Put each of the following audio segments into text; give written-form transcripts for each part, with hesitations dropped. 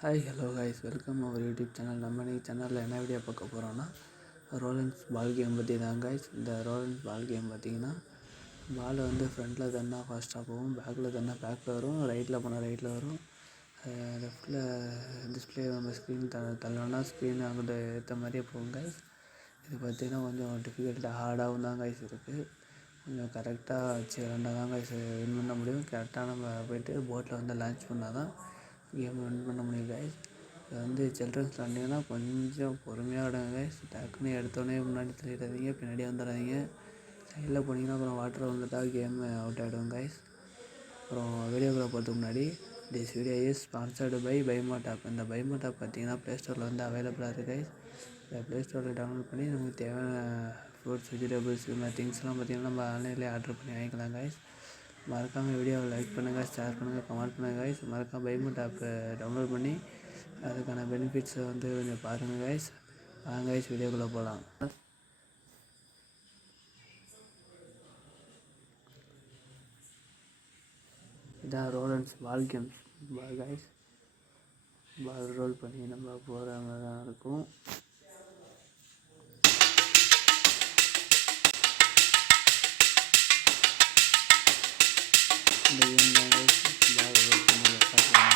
Hi hello guys, welcome our YouTube channel. நம்ம இன்றைக்கி சேனலில் என்ன வீடியோ பார்க்க போகிறோன்னா ரோலன்ஸ் பால் கேம் பற்றி தான் கைஸ். இந்த ரோலன்ஸ் பால் கேம் பார்த்திங்கன்னா பால் வந்து ஃப்ரண்ட்டில் தன்னா ஃபாஸ்ட்டாக போகும், பேக்கில் தன்னா பேக்கில் வரும், ரைட்டில் போனால் ரைட்டில் வரும், லெஃப்ட்டில் டிஸ்பிளே நம்ம ஸ்க்ரீன் தள்ளோன்னா ஸ்க்ரீன் அங்கிட்ட ஏற்ற மாதிரியே போகும் கைஸ். இது பார்த்திங்கன்னா கொஞ்சம் டிஃபிகல்ட்டாக ஹார்டாகவும் தான் கைஸ் இருக்குது. கொஞ்சம் கரெக்டாக வச்சு விளாண்டா தான் கைஸ் வின் பண்ண முடியும். கரெக்டாக நம்ம போய்ட்டு போட்டில் வந்து லான்ச் பண்ணால் தான் கேம் வின் பண்ண முடியும் கைஸ். இது வந்து சில்ட்ரன்ஸ் விளாண்டிங்கன்னா கொஞ்சம் பொறுமையாக விடுங்க கைஸ். டக்குன்னு எடுத்தோடனே முன்னாடி தள்ளிடாதீங்க, பின்னாடி வந்துடாதீங்க. சைடில் போனீங்கன்னா அப்புறம் வாட்டர் வந்துட்டா கேம் அவுட் ஆகிடும் கைஸ். அப்புறம் வீடியோக்குள்ளே போகிறதுக்கு முன்னாடி this video is sponsored by Bymart app. இந்த பைமார்ட் ஆப் பார்த்தீங்கன்னா ப்ளே ஸ்டோரில் வந்து அவைலபிளாக இருக்குது கைஸ். இந்த ப்ளே ஸ்டோரில் டவுன்லோட் பண்ணி நமக்கு தேவையான ஃப்ரூட்ஸ், வெஜிடபிள்ஸ் இது மாதிரி திங்ஸ்லாம் பார்த்திங்கன்னா நம்ம ஆன்லைன்லேயே ஆர்டர் பண்ணி வாங்கிக்கலாம் கைஸ். மறக்காமல் வீடியோவை லைக் பண்ணுங்கள், ஷேர் பண்ணுங்கள், கமெண்ட் பண்ணுங்கள் கைஸ். மறக்காமல் பைமார்ட் ஆப்பை டவுன்லோட் பண்ணி அதுக்கான பெனிஃபிட்ஸை வந்து கொஞ்சம் பாருங்கள் கைஸ். வாங்க கைஸ், வீடியோக்குள்ளே போகலாம். இதான் ரோலன்ஸ் பால் கேம்ஸ் பால் கைஸ். பால் ரோல் பண்ணி நம்ம போகிற மாதிரி தான் இருக்கும். இந்த கேம் தான் கைஸ், பால் ரோல் பண்ணி பார்க்கலாம்.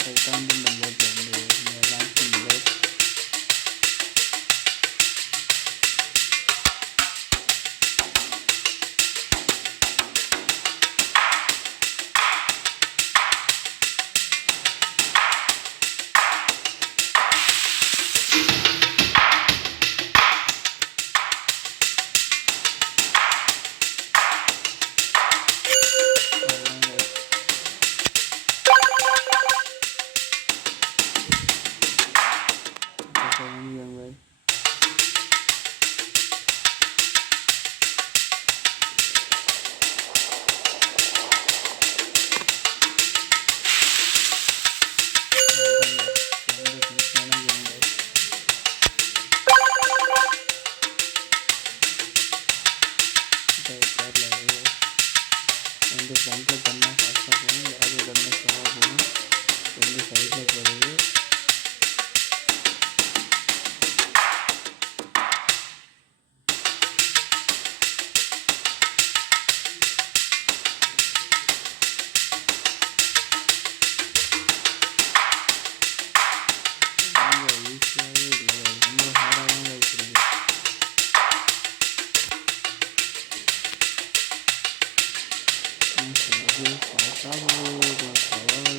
கரெக்டாக வந்து இந்த போட்டில் வந்து லான்ச் பண்ணி கைஸ். ரெண்டு ஃப்ரண்ட்டில் தண்ணா ஃபாஸ்ட்டாக போகும், பேக்கில் தண்ணா ஸ்லோவாக போகும், ரெண்டு சைடில் போகிறது. ஈஸியாகவே இல்லை, ரொம்ப ஹார்டாகவும் இருக்குது. ஃபாஸ்ட்டாக போகுது,